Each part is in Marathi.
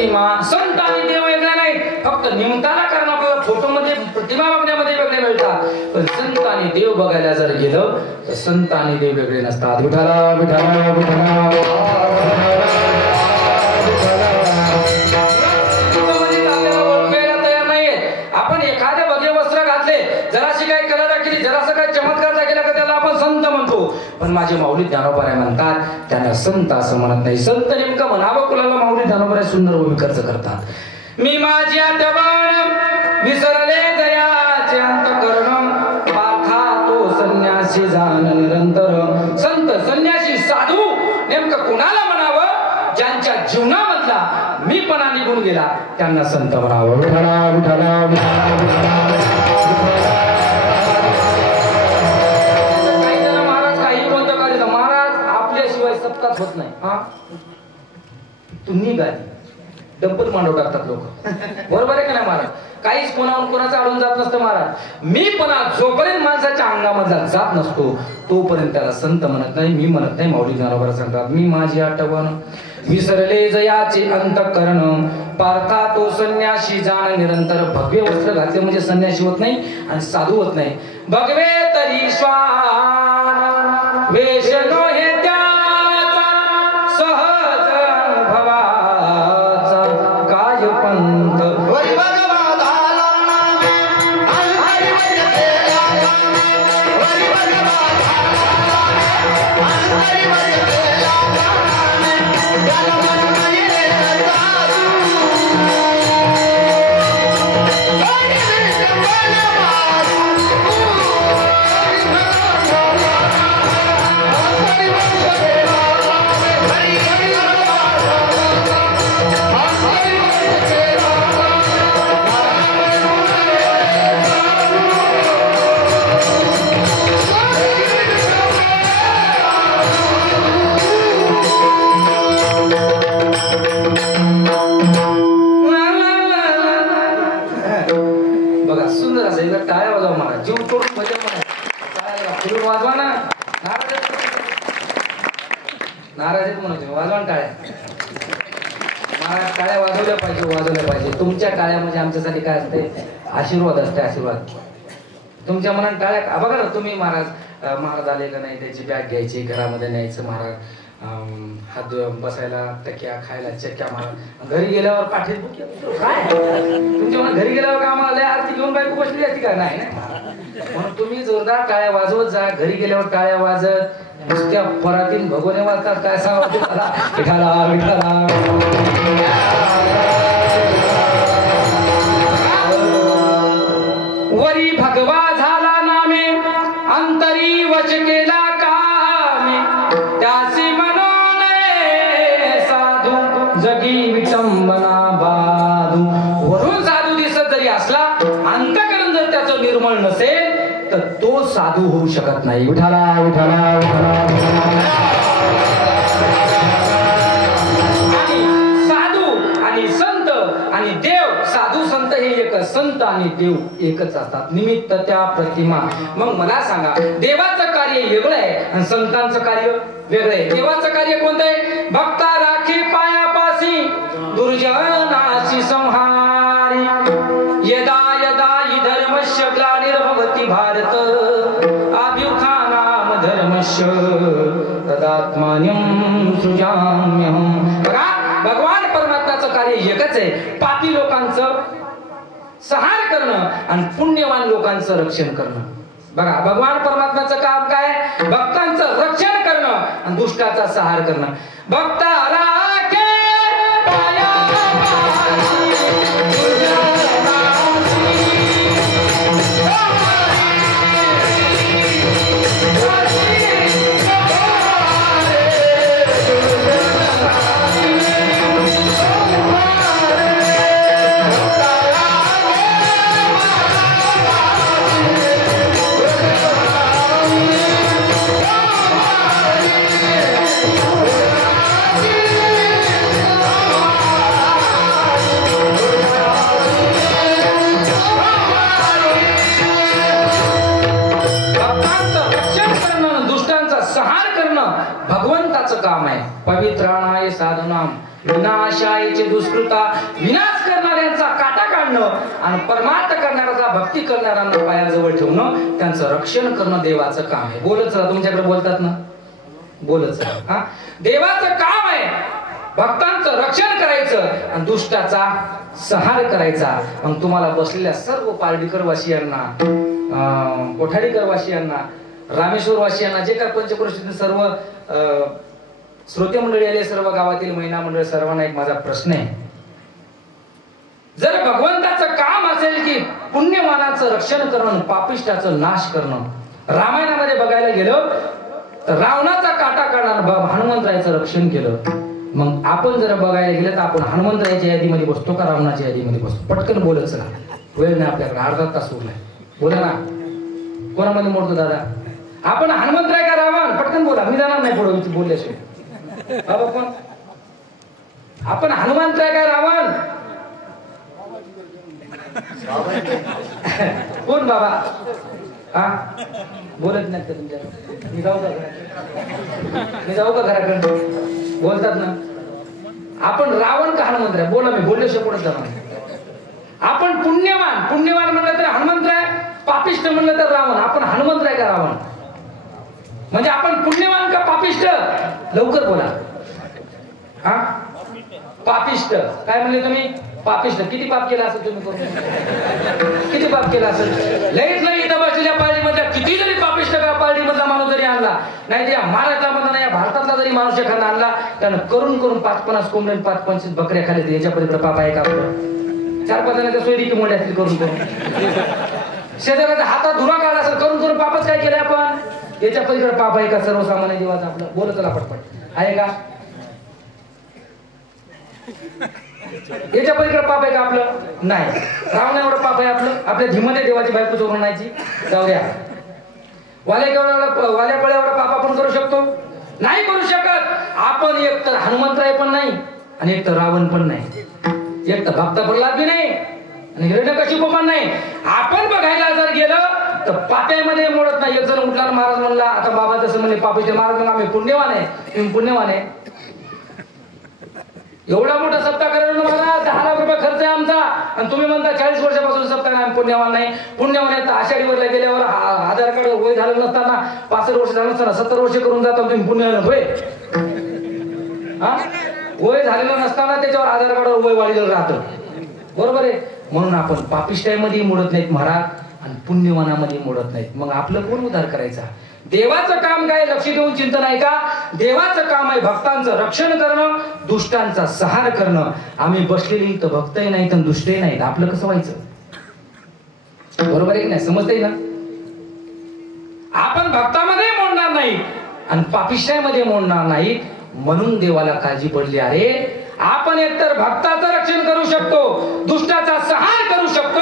प्रतिमा. संत आणि देव वेगळा नाही, फक्त निमताना कारण आपल्याला फोटोमध्ये प्रतिमा बघण्यामध्ये वेगळे मिळतात, पण संत आणि देव बघायला जर गेलं तर संत आणि देव वेगळे नसतात. विठ्ठला विठ्ठला विठ्ठला. आपण एखादे भगवे वस्त्र घातले, जराशी काही कलर केली, जरासा काही चमत्कार दाखवला का त्याला आपण संत म्हणतो, पण माझे माऊली ज्ञानोबा म्हणतात त्यांना संत असं म्हणत नाही. संत नेमकं म्हणावं कुणाला? माऊली ज्ञानोबा सुंदर भूमिकर्ज करतात. मी माझी आठवण विसरले दयाचे अंतकरण, पाथा तो संन्यासी जाण निरंतर. संत संन्यासी साधू नेमकं कुणाला म्हणावं? ज्यांच्या जीवनामधला मीपणा निघून गेला त्यांना संत म्हणावं. विठ्ठला विठ्ठला काही जण महाराज काही कोणतं कार्य महाराज आपल्याशिवाय सत्ताच होत नाही. हा तुम्ही गाडी डंपत मांडव टाकतात लोक, बरोबर आहे का नाही महाराज? काहीच कोणावर कोणाचं अडून जात नसतं महाराज. मी पण जोपर्यंत माणसाच्या अंगामधला जात नसतो तोपर्यंत त्याला संत म्हणत नाही, मी म्हणत नाही. माऊली ज्ञानोबा सांगतात मी माझी आठवण विसरले जयाचे अंतःकरण, पार्था तो संन्यासी जाण निरंतर. भगवे वस्त्र घातले म्हणजे संन्यासी होत नाही आणि साधू होत नाही. भगवे तरी श्वान वेश नोहे त्याचा, सहज अनुभवाचा काय पंथ. वाजवल्या पाहिजे. तुमच्या टाळ्या म्हणजे आमच्यासाठी काय असते? आशीर्वाद असते. आशीर्वाद तुमच्या मनात टाळ्या बघा ना. तुम्ही महाराज आले का नाही त्याची बॅग घ्यायची, घरामध्ये न्यायचं महाराज, हात बसायला तक्या, खायला चक्क्या महाराज. घरी गेल्यावर पाठी काय तुमच्या मनात घरी गेल्यावर का आम्हाला आरती घेऊन बायको बसली असती का? नाही म्हणून तुम्ही जोरदार टाळ्या वाजवत जा. घरी गेल्यावर टाळ्या वाजत नुसत्या परातीन भगवने वाजतात काय सांगतो मला. विठाला विठाला वरी भगवा झाला नामे, अंतरी वच केला कामे, त्यासी म्हणून साधू जगी विटंबना बाधू. वरून साधू दिसत जरी असला, अंतःकरण जर त्याचं निर्मळ नसेल तर तो साधू होऊ शकत नाही. विठाला विठाला विठाला. आणि संत आणि देव, साधू संत हे एकच, संत आणि देव एकच असतात. निमित्त त्या प्रतिमा. मग मला सांगा, देवाचं कार्य वेगळं आहे आणि संतांचं कार्य वेगळं आहे. देवाचं कार्य कोणतं आहे? भक्ता राखी पायापासी, दुर्जनाची संहारी. यदा यदा हि धर्मस्य ग्लानिर्भवति भारत, अभ्युत्थानाम धर्मस्य तदात्मानं सृजाम्यहम्. भगवान परमात्म्याचं कार्य एकच आहे. पापी लोकांचं संहार करणं आणि पुण्यवान लोकांचं रक्षण करणं. बघा, भगवान परमात्म्याचं काम काय? भक्तांचं रक्षण करणं आणि दुष्टाचा संहार करणं. भक्ता राखे विनाशायचे दुष्कृता, विनाश करणाऱ्यांचा काटा काढणं आणि परमार्थ करणाऱ्याचा, भक्ती करणाऱ्यांना पायाजवळ ठेवणं, त्यांचं रक्षण करणं देवाचं काम आहे. बोलत चला, तुमच्याकडे बोलतात ना, बोलत चला. हा, देवाचं काम आहे भक्तांचं रक्षण करायचं आणि दुष्टाचा संहार करायचा. मग तुम्हाला बसलेल्या सर्व पारडीकर वासियांना, कोठारीकर वासियांना, रामेश्वर वासियांना, जे काय पंचक्रोशीतील सर्व श्रोते मंडळी आले, सर्व गावातील महिला मंडळ, सर्वांना एक माझा प्रश्न आहे. जर भगवंताचं काम असेल की पुण्यवानाचं रक्षण करणं, पापिष्टाचं नाश करणं, रामायणामध्ये बघायला गेलं तर रावणाचा काटा काढणार, हनुमंतरायाचं रक्षण केलं. मग आपण जर बघायला गेलं तर आपण हनुमंतरायाच्या यादीमध्ये बसतो का रावणाच्या यादीमध्ये बसतो? पटकन बोलत चला, वेळ नाही आपल्याकडे, अर्धा तास उरलाय. बोला ना, कोणामध्ये मोडतो दादा? आपण हनुमंतराय का रावण? पटकन बोला, मी जाणार नाही पुढे बोलल्याशिवाय. बाबा कोण? आपण हनुमंतराय का रावण? कोण बाबा? हा, बोलत नाही का तुमच्या? मी जाऊ का घराकडे? मी जाऊ का घराकडे? बोलतात ना. आपण रावण का हनुमंतराय? बोला, मी बोलल्याशिवाय पुढे जाणार. आपण पुण्यवान, पुण्यवान म्हणलं तर हनुमंतराय, पापिष्ट म्हणलं तर रावण. आपण हनुमंतराय का रावण? म्हणजे आपण पुण्यवान का पापिष्ट? लवकर बोला. हा, पापिष्ट. काय म्हणले तुम्ही? पापिष्ट. किती पाप केला असेल तुम्ही करून? किती पाप केला असेल? लईत लई इथं बसलेल्या पार्टीमधल्या किती जरी पापिष्ट का पार्टीमधला माणूस जरी आणला, नाही त्या महाराष्ट्रामधला नाही, भारतातला जरी माणूस एखादा आणला, त्यानं करून करून 5-50 कोंबड्या, 5-25 बकऱ्या खाल्ल्या, याच्या पलीकडे पाप आहे का? 4-5 जणांच्या सोयरी की मोठ्या असतील करून करून. शेजाऱ्याचा हातात धुरा काढला असेल करून करून, पापच काय केलं आपण? याच्या पलीकडे पाप आहे का सर्वसामान्य जीवाचं आपलं? बोलत चला पटपट. आहे का? याच्या पलीकडे पाप आहे का आपलं? नाही. रावण एवढं पाप आहे आपलं? आपल्या धीमध्ये देवाची बायको चोरून आणायची? जाऊ द्या. वाल्या पळ्या एवढा पाप आपण करू शकतो? नाही करू शकत. आपण एक तर हनुमंतराय पण नाही आणि एक तर रावण पण नाही, एक तर भक्त प्रल्हाद बी नाही आणि हिरण्यकशिपू पण नाही. आपण बघायला जर गेलं तर पाप्यामध्ये मोडत नाही. एक जण उठला, महाराज म्हणला, आता बाबा जसं म्हणले पापिष्ट, महाराज म्हणला आम्ही पुण्यवान आहे. तुम्ही पुण्यवान आहे? एवढा मोठा सप्ताह करायला मला 10 लाख रुपये खर्च आहे आमचा, आणि तुम्ही म्हणता 40 वर्षापासून सप्ताह नाही, पुण्यवान नाही. पुण्यवान आहे तर आषाढीवरला गेल्यावर आधार कार्ड वय झालं नसताना, 65 वर्ष झालं नसताना 70 वर्ष करून जाता तुम्ही पुण्यवान होय? हा, वय झालेलं नसताना त्याच्यावर आधार कार्डावर वय वाढलेलं राहतं. बरोबर आहे. म्हणून आपण पापिष्टामध्ये मोडत नाहीत महाराज आणि पुण्यवानामध्ये मोडत नाहीत. मग आपलं कोण उद्धार करायचा? देवाचं काम काय? लक्ष देऊन चिंतन आहे का? देवाचं काम आहे भक्तांचं रक्षण करणं, दुष्टांचा संहार करणं. आम्ही बसलेली तर भक्तही नाहीत आणि दुष्टही नाहीत. आपलं कसं व्हायचं? बरोबर आहे की नाही? समजतंय ना? आपण भक्तामध्ये मोडणार नाही आणि पापिष्टामध्ये मोडणार नाही. म्हणून देवाला काळजी पडली, अरे आपण एकतर भक्ताचं रक्षण करू शकतो, दुष्टाचा संहार करू शकतो,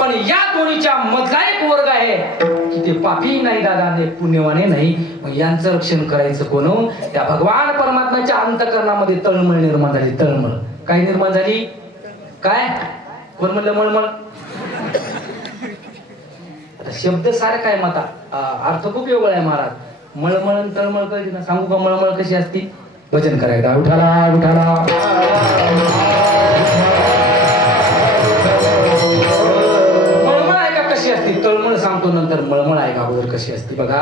पण या दोन्हीच्या मधला एक वर्ग आहे की ते पापी नाही दादा, ते पुण्यवाने नाही. मग यांचं रक्षण करायचं कोण? त्या भगवान परमात्म्याच्या अंतःकरणामध्ये तळमळ निर्माण झाली. तळमळ काय निर्माण झाली? काय? कोण म्हणलं मळमळ? शब्द सारखा आहे माता, अर्थ खूप वेगळा आहे महाराज. मळमळ आणि तळमळ कळते ना? सांगू का मळमळ कशी असती? भजन करायला उठाला उठाला. मळमळ आहे का कशी असती? तळमळ सांगतो नंतर. मळमळ आहे का अगोदर कशी असती बघा.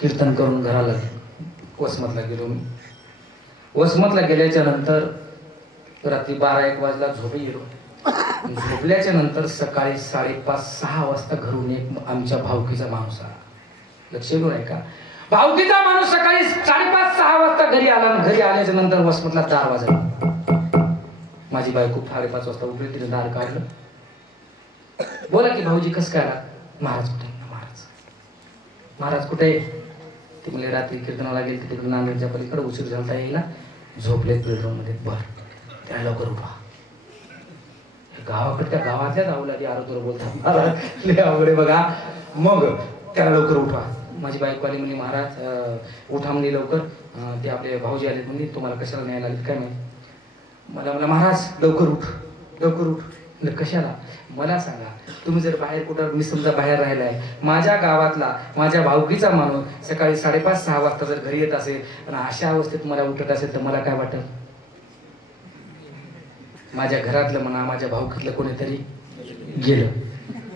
कीर्तन करून घराला वसमतला गेलो मी. वसमतला गेल्याच्या नंतर रात्री 12-1 वाजला झोपी गेलो. झोपल्याच्या नंतर सकाळी 5:30-6 वाजता घरून एक आमच्या भावकीचा माणूस आला. लक्ष देऊन आहे का? भावकीचा माणूस सकाळी 5:30-6 वाजता घरी आला. घरी आल्याच्या नंतर वसमतला 4 वाजला. माझी बायको 5:30 वाजता उठली, तिने दार काढलं. बोला की भाऊजी कसं काय आला? महाराज कुठे? महाराज कुठे? ते म्हणले रात्री कीर्तनाला गेले तिकडे नांदेडच्या पलीकडे, उशीर झालता यायला, झोपलेत बेडरूम मध्ये. बर, त्या लवकर उठवा. गावाकडे त्या गावातल्या जाऊला आरोग्य बोलतात महाराज, लय अवघडे बघा. मग त्याला लवकर उठवा. माझी बायको आली म्हणली महाराज उठा म्हणली लवकर, ते आपले भाऊजी आले म्हणली तुम्हाला कशाला न्यायला आले काय माहिती. मला म्हणलं महाराज लवकर उठ लवकर उठ. कशाला? मला सांगा, तुम्ही जर बाहेर कुठं, मी समजा बाहेर राहिलाय, माझ्या गावातला माझ्या भावकीचा माणूस सकाळी 5:30-6 वाजता जर घरी येत असेल आणि अशा अवस्थेत मला उठत असेल तर मला काय वाटत? माझ्या घरातलं म्हणा माझ्या भाऊकीतलं कोणीतरी गेलं.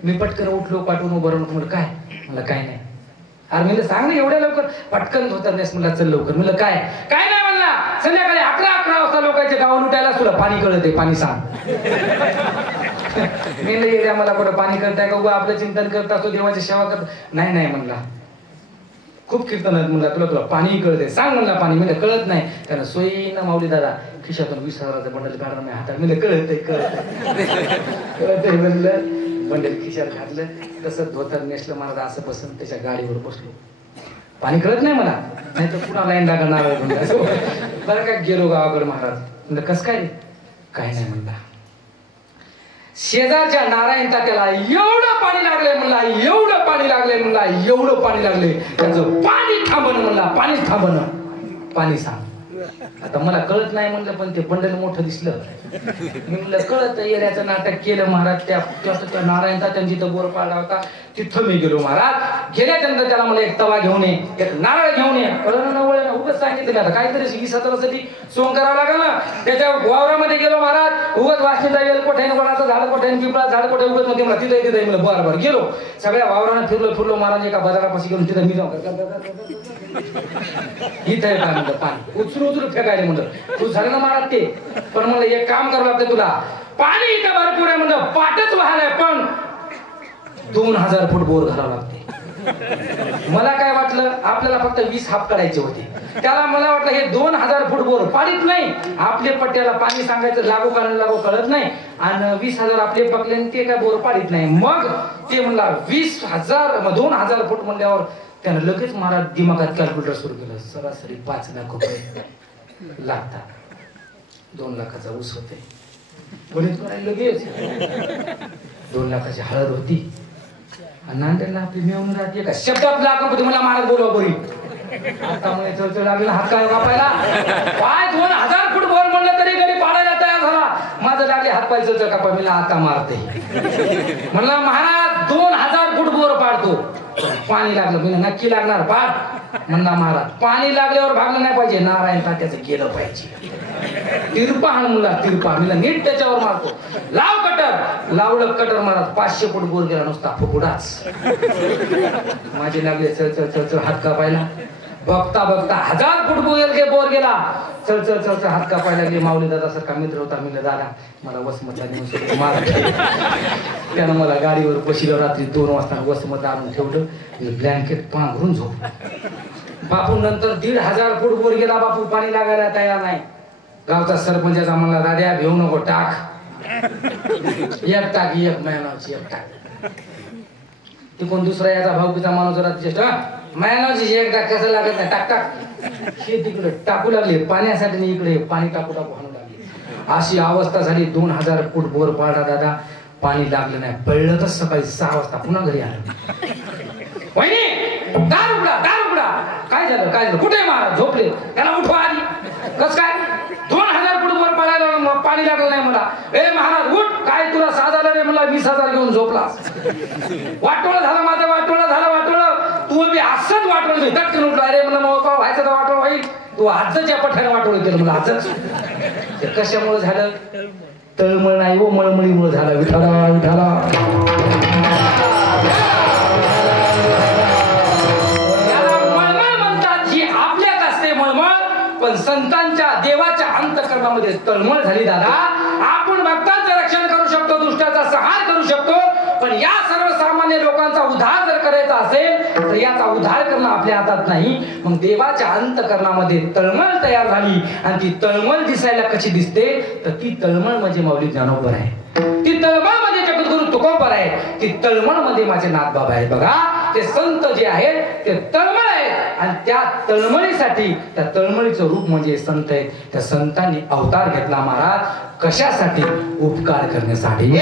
मी पटकन उठलो, पाठवून उभं राहून म्हणलं काय? मला काय नाही. अरे म्हणलं सांग ना एवढ्या लवकर, पटकन धोतरनेस म्हणला चल लवकर. म्हणलं काय? काय नाही म्हणला, संध्याकाळी 11 वाजता लोकांच्या गावात लुटायला तुला पाणी कळते, पाणी सांग. मी नाही येड्या, मला कुठं पाणी करताय का? उगा आपलं चिंतन करत असतो, देवाची सेवा करत नाही. नाही म्हणला, खूप कीर्तन म्हणला, तुला पाणी कळते, सांग म्हणला पाणी. म्हणजे कळत नाही. त्यानं सोयीनं माऊली दादा खिशातून 20,000चं बंडल काढलं नाही हातात. म्हणजे कळतंय म्हणलं. बंडल खिशात घातलं, तसं धोतर नेसलं महाराज, असं बसून त्याच्या गाडीवर बसलो. पाणी कळत नाही मला, नाही तर पुन्हा लाईन लागणार बरं का. गेलो गावाकडे महाराज. म्हणजे कसं काय? काय नाही म्हणला. शेजारच्या नारायण तात्याला एवढं पाणी लागलंय म्हणला, एवढं पाणी लागलंय म्हणला, एवढं पाणी लागलंय, त्याचं पाणी थांबणं म्हणला, पाणीच थांबणं. पाणी सांग. आता मला कळत नाही म्हणलं, पण ते बंडल मोठं दिसलं. मी म्हणलं कळत येण्याचं नाटक केलं महाराज. त्या नारायण तात्यांची जिथं बोर पाडला होता तिथं मी गेलो महाराज. गेल्याच्यानंतर त्याला मला एक तवा घेऊन ये, एक नारळ घेऊन ये. कळलं ना वळ ना, उगाच सांगितलं आता काहीतरी 20,000साठी सोंग करावं लागेल ना. त्याच्या वावरामध्ये गेलो महाराज. उगाच वासनीचा येईल कोठ्याने, वडाचं झाड कोठ्याने, पिंपळा झाड कोठे, उगाच मध्ये मला तिथे म्हणलं बरं गेलो. सगळ्या वावरानं फिरलो महाराज. एका बाजारापाशी गेलो, तिथं मी जाऊन इथं का म्हणलं पाणी उचलून फेकायला म्हणलं. तू झालं ना महाराज ते, पण म्हणलं एक काम करावं लागतं तुला. पाणी इथं भरपूर आहे म्हणलं, पाटच वाहलाय, पण 2,000 फूट बोर घालावं लागते. मला काय वाटलं आपल्याला फक्त 20 हाप काढायचे होते. त्याला मला वाटलं हे 2,000 फूट बोर पाडीत नाही. आपले पट्ट्याला पाणी सांगायचं लागू कळत नाही, आणि 20,000 आपले पकले, ते काय बोर पाडीत नाही. मग ते म्हणला 20,000 2,000 फूट म्हणल्यावर त्यानं लगेच महाराज दिमागात कॅल्क्युलेटर सुरू केलं. सरासरी 5 लाख रुपये लागतात. 2 लाखाचा ऊस होते. गणित करायला लगेच 2 लाखाची हळद होती. आणि नांदेडला आपली मिळून राहते का शब्दात लाख रुपये. मला महाराज बोलवा बरी. आता म्हणे चळचळ लागला हात काय वापायला. पाय 2,000 फूट बोर म्हणलं तरी गडी पाडायला तयार झाला. माझं लागले हात पाय चळचळ कापा. मी आता मारते म्हणलं महाराज 2,000 फूट बोर पाडतो. पाणी लागलं. मी नक्की लागणार पाठ म्हणला महाराज. पाणी लागल्यावर भागलं नाही पाहिजे. नारायण तात्याचं गेलं पाहिजे. तिरपा हाण मुला तिरपा. मी नीट त्याच्यावर मारतो. लाव कटर. लावलं कटर महाराज. 500 फूट बोर गेला नुसता फुकुडाच. माझे लागले चळचळ हात कापायला. बघता 1,000 फूट बोर गेला. चळचळ हात कापायला लागले. माऊली दादा सारखा मित्र होता. मी दादा मला वसमतला नेऊन मारा. त्यानं मला गाडीवर बसलं. रात्री 2 वाजता वसमतला आणून ठेवलं. ब्लँकेट पांघरून झोपलं. बापू नंतर 1,500 फूट बोर गेला. बापू पाणी लागायला तयार नाही. गावचा सरपंचाचा म्हणला दाद्या घेऊ नको, टाक. एक टाक, एक महिन्याची एक टाक. ते कोण दुसरा याचा भाऊकीचा माणूस ज्येष्ठ महिन्याची एक टाक कसं लागत नाही, टाक टाक. हे तिकडे टाकू लागले पाण्यासाठी, इकडे पाणी टाकू हाणू लागले. अशी अवस्था झाली. 2,000 फूट बोर पाडला दादा. पाणी लागलं नाही. पडलं तर सकाळी 6 वाजता पुन्हा घरी आलं. वहिनी दार उघडा. काय झालं कुठे महाराज? झोपले. त्याला उठवा आधी. कस काय 2,000 फूट वर पाडायला पाणी लागलं नाही मला. ए महाराज उठ. काय तुला साधायला रे मला 20,000 घेऊन झोपला. वाटोळं झालं माझं. वाटोळं तू बी असंच वाटोळं टटकन उठला. अरे म्हणलं मग व्हायचं तर वाटोळं होईल. तू आजच्या पठ्याने वाटोळं केलं मला. आजच कशामुळे झालं? तळमळ नाही हो, मळमळीमुळे झालं. विठाला पण संतांच्या देवाच्या अंतःकरणामध्ये तळमळ झाली दादा. आपण भक्तांचं रक्षण करू शकतो, दुष्टाचा संहार करू शकतो, पण या सर्वसामान्य लोकांचा उद्धार जर करायचा असेल तर याचा उद्धार करणं आपल्या हातात नाही. मग देवाच्या अंतःकरणामध्ये तळमळ तयार झाली. आणि ती तळमळ दिसायला कशी दिसते? तर ती तळमळ म्हणजे माऊली ज्ञानोबर आहे. ती तळमळ म्हणजे जगद्गुरु तुकोबर आहे. ती तळमळ मध्ये माझे नाथबाबा आहेत. बघा ते संत जे आहेत ते तळमळ आहेत. आणि त्या तळमळीसाठी, त्या तळमळीचं रूप म्हणजे संत आहेत. त्या संतांनी अवतार घेतला महाराज. कशासाठी? उपकार करण्यासाठी.